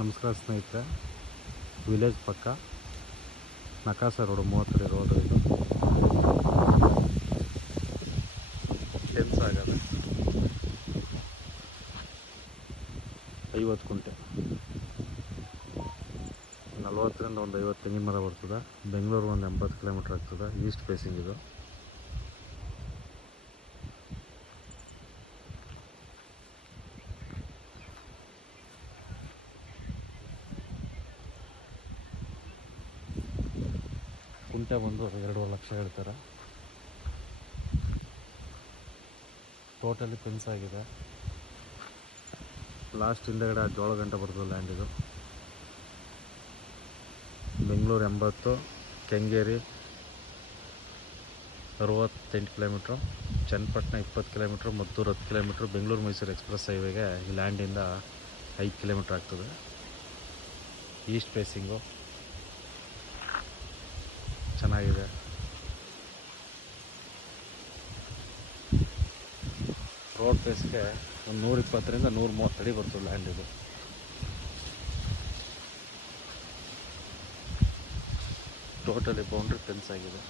ನಮಸ್ಕಾರ ಸ್ನೇಹಿತರೆ, ವಿಲೇಜ್ ಪಕ್ಕ ನಕಾಸ ರೋಡು 30 ರೋಡು. ಇದು ಫೆನ್ಸ್ ಆಗದೆ 50 ಕುಂಟೆ, 40ರಿಂದ ಒಂದು 50 ತೆಂಗಿನ ಮರ ಬರ್ತದೆ. ಬೆಂಗಳೂರು ಒಂದು 80 ಕಿಲೋಮೀಟ್ರ್ ಆಗ್ತದೆ. ಈಸ್ಟ್ ಫೇಸಿಂಗ್ ಇದು. ಕುಂಟೆ ಬಂದು 2.5 ಲಕ್ಷ ಹೇಳ್ತಾರೆ. ಟೋಟಲಿ ಫೆನ್ಸ್ ಆಗಿದೆ. ಲಾಸ್ಟ್ ಹಿಂದೆಗಡೆ ಜೋಳ ಗಂಟೆ ಬರ್ತದೆ ಲ್ಯಾಂಡ್ ಇದು. Bengaluru 80, Kengeri 68 kilometre, Channapatna 20 kilometre, Maddur 10 kilometre. Bengaluru Mysuru express ಹೈವೇಗೆ ಈ ಲ್ಯಾಂಡಿಂದ 5 ಕಿಲೋಮೀಟ್ರ್ ಆಗ್ತದೆ. ಈಸ್ಟ್ ಫೇಸಿಂಗು ಚೆನ್ನಾಗಿದೆ. ರೋಡ್ ಫೇಸ್ಗೆ ಒಂದು 120ರಿಂದ 130 ಅಡಿ ಬರ್ತದೆ ಲ್ಯಾಂಡ್ ಇದು. ಟೋಟಲಿ ಬೌಂಡ್ರಿ ಫೆನ್ಸ್ ಆಗಿದೆ.